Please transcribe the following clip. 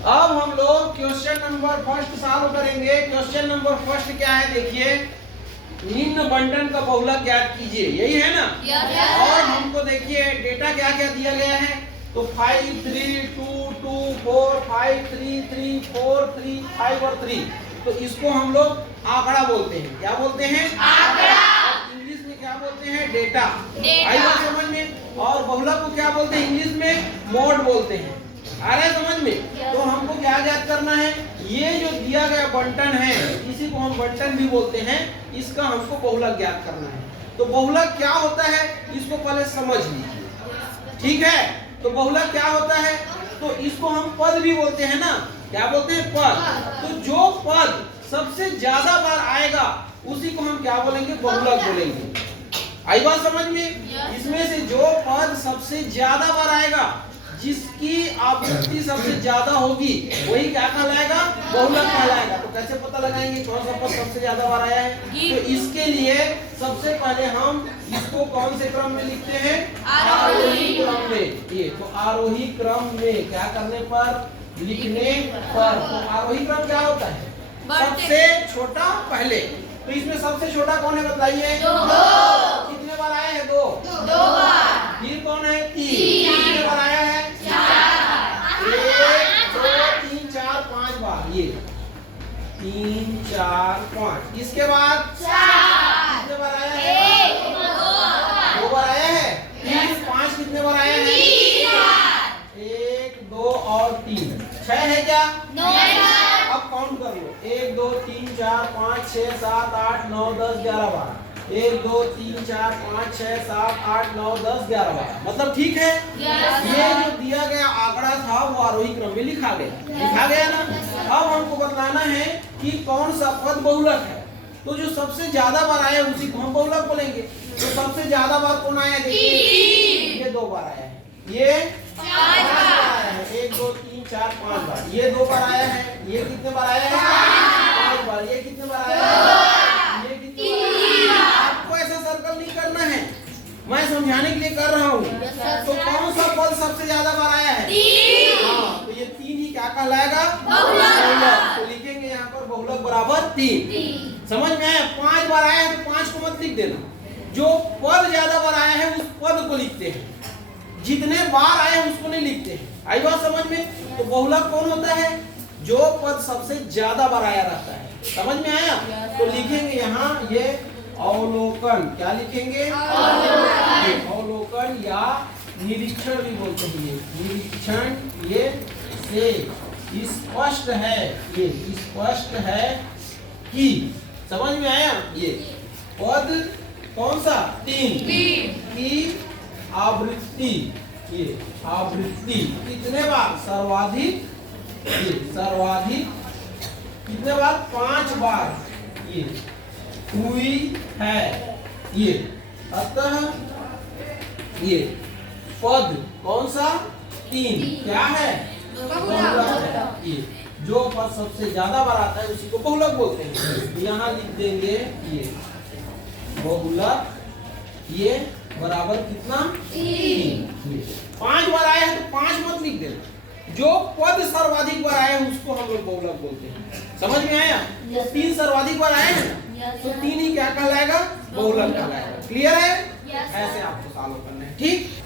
अब हम लोग क्वेश्चन नंबर फर्स्ट सॉल्व करेंगे। क्वेश्चन नंबर फर्स्ट क्या है, देखिए, निम्न बंटन का बहुलक ज्ञात कीजिए, यही है ना। और हमको देखिए डेटा क्या क्या दिया गया है, तो 5 3 2 2 4 5 3 3 4 3 5 और 3, तो इसको हम लोग आंकड़ा बोलते हैं। क्या बोलते हैं? आंकड़ा। इंग्लिश में क्या बोलते हैं? डेटा। आई बात समझ में? और बहुलक को क्या बोलते हैं? इंग्लिश में मोड बोलते हैं। आ रहा है समझ में? तो हमको क्या ज्ञात करना है, ये जो दिया गया बंटन है, इसी को हम बंटन भी बोलते हैं, इसका हमको बहुलक ज्ञात करना है। तो बहुलक क्या होता है, इसको पहले समझ लीजिए, ठीक है। तो बहुलक क्या होता है, तो इसको हम पद भी बोलते हैं ना। क्या बोलते हैं? पद। तो जो पद सबसे ज्यादा बार आएगा उसी को हम क्या बोलेंगे? बहुलक बोलेंगे। आई बात समझ में? इसमें से जो पद सबसे ज्यादा बार आएगा, जिसकी आवृत्ति सबसे ज्यादा होगी, वही क्या कहलाएगा? बहुलक कहलाएगा। तो कैसे पता लगाएंगे कौन सा पद सबसे ज्यादा बार आया है? तो इसके लिए सबसे पहले हम इसको कौन से क्रम में लिखते हैं? आरोही क्रम में। ये तो आरोही क्रम में क्या करने पर? लिखने पर। तो आरोही क्रम क्या होता है? सबसे छोटा पहले। तो इसमें सबसे छोटा कौन है बताइए? कितने बार आया है? दो बार। फिर कौन है? तीन। कितने बार आया है? 1 2 3 4 5 बार। ये 3 4 5। इसके बाद कितने बार आया है? 2 बार आया है। फिर 5 कितने बार आया है? 1 2 और 3 6 है क्या? अब काउंट कर लो, 1 2 3 4 5 6 7 8 9 10 11 बार। 1 2 3 4 5 6 7 8 9 10 11 बार। मतलब ठीक है। ये जो दिया गया आंकड़ा था वो आरोही क्रम में लिखा गया ना। अब हमको बताना है कि कौन सा पद बहुलक है। तो जो सबसे ज्यादा बार आया उसी को हम बहुलक बोलेंगे। तो सबसे ज्यादा बार कौन आया? देखिए, ये 2 बार आया है, ये 5 बार आया है। 1 2 3 4 5 बार। ये 2 बार आया है। ये कितने बार आया है? 5 बार। ये कितने बार आया है? ये कितने बार? आपको ऐसा सर्कल नहीं करना है, मैं समझाने के लिए कर रहा हूँ। तो कौन सा पद सबसे ज्यादा बार आया है? 3। हाँ, तो ये 3 ही क्या कहलाएगा? बहुलक। तो लिखेंगे यहाँ पर बहुलक बराबर 3। समझ में आया? 5 बार आया है तो 5 को मत लिख देना, जो पद ज्यादा बार आया है उस पद को लिखते हैं, जितने बार आए उसको नहीं लिखते हैं। आई बात समझ में? तो बहुलक कौन होता है? जो पद सबसे ज्यादा बार आया रहता है। समझ में आया? तो लिखेंगे यहाँ ये अवलोकन। क्या लिखेंगे? अवलोकन या निरीक्षण भी बोलते हैं। ये निरीक्षण, ये से स्पष्ट है, ये स्पष्ट है कि। समझ में आया? ये पद कौन सा? 3 की आवृत्ति, ये आवृत्ति कितने बार? सर्वाधिक, ये सर्वाधिक कितने बार? 5 बार ये हुई है। ये अतः ये पद कौन सा? 3 क्या है? बहुलक है। ये जो पद सबसे ज्यादा बार आता है उसी को बहुलक बोलते हैं। यहाँ लिख देंगे ये बहुलक, ये बराबर कितना? 3। 5 बार आया है तो 5 मत लिख देना, जो पद सर्वाधिक बार आया है उसको हम लोग बहुलक बोलते हैं। समझ में आया? तो 3 सर्वाधिक बार आए हैं ना, तो 3 ही क्या कहलाएगा? बहुलक कहलाएगा। क्लियर है? ऐसे आपको सॉल्व करना है, ठीक।